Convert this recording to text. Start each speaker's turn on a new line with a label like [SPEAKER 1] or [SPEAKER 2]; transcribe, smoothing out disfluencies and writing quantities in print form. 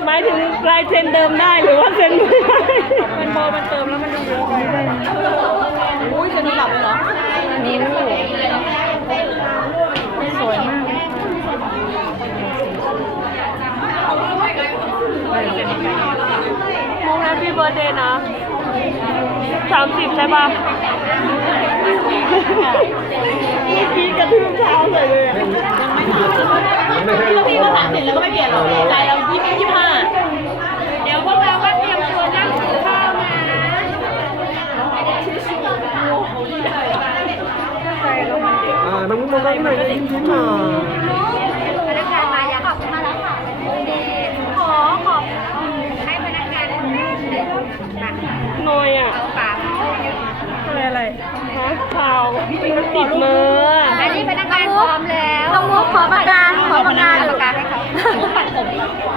[SPEAKER 1] หมายถึงลายเซ็นเดิมได้หรือว่าเซ็นไม่ได้
[SPEAKER 2] มันโบมันเติมแล้วมันเยอะไปอุ้ยจะมีหลับเลยเหรอ
[SPEAKER 1] นี่สวยมากมงแฮปปี้เบิร์ดเดย์นะ30ใช่ป่ะเมื่อกี้กระทืบเท้าเลย
[SPEAKER 2] พี่ก็30แล้วก็ไม่เปลี่ยนหรอกใจเรา25
[SPEAKER 1] เดี๋ยวพวกเราก็เตรียมตัวนั่งกินข้าวนะ
[SPEAKER 3] น้องมุ้งมองกล้องหน่อยยิ้มหน่อย
[SPEAKER 4] พนักงานมาอย่างขอบคุณมาแล้วค่ะขอบให้พนักงาน
[SPEAKER 1] หน่อยอ่ะอะไรฮะข่าวติดมือ
[SPEAKER 4] อันนี้พนักงานพร้อมแล้วต้องมุกขอปากกาให้เขาปัดผม